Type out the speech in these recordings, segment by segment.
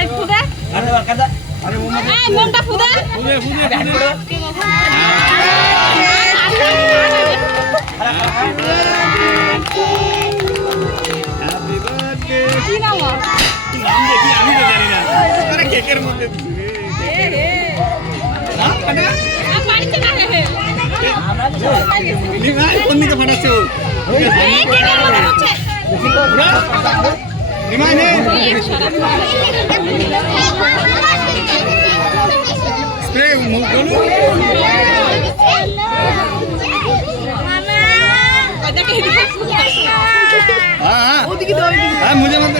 এই ফুদা আরে ও মা এই মনটা ফুদা ফুদে হ্যাপি বার্থডে কি নাম নাম দেখি আমি তো জানি না আরে কেকের মধ্যে এ রে না ফাটা আ পারিছে না হে নিমা কোন দিকে ফাটাচ্ছে ও এই কেকের মধ্যে হচ্ছে নিমা নে স্প্রে মুখ গলু দেখে দিকে हां ওদিকে দাও ওদিকে हां मुझे मत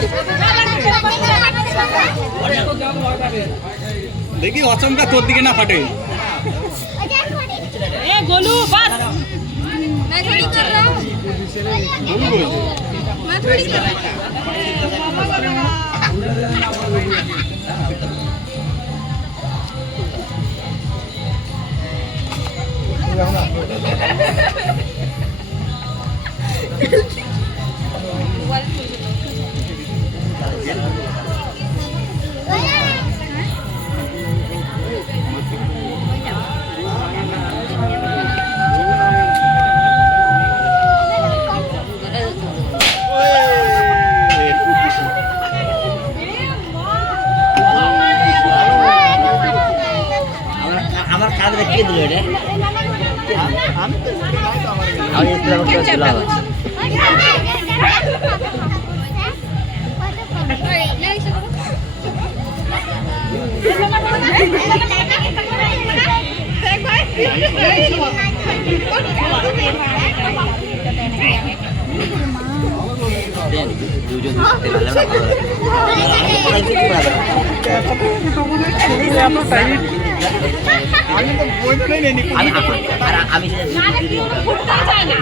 देखी असम का तोर दिखे ना फटे ए गोलू बस मैं थोड़ी चल रहा हूँ मैं थोड़ी चल रहा আমার কাজ রেখে দিল রে আমি তো কেন চাপটা করছিস দুজন দেখতে ভালো না আমি তো বইতে নেই নি আমি ফুটতে চাই না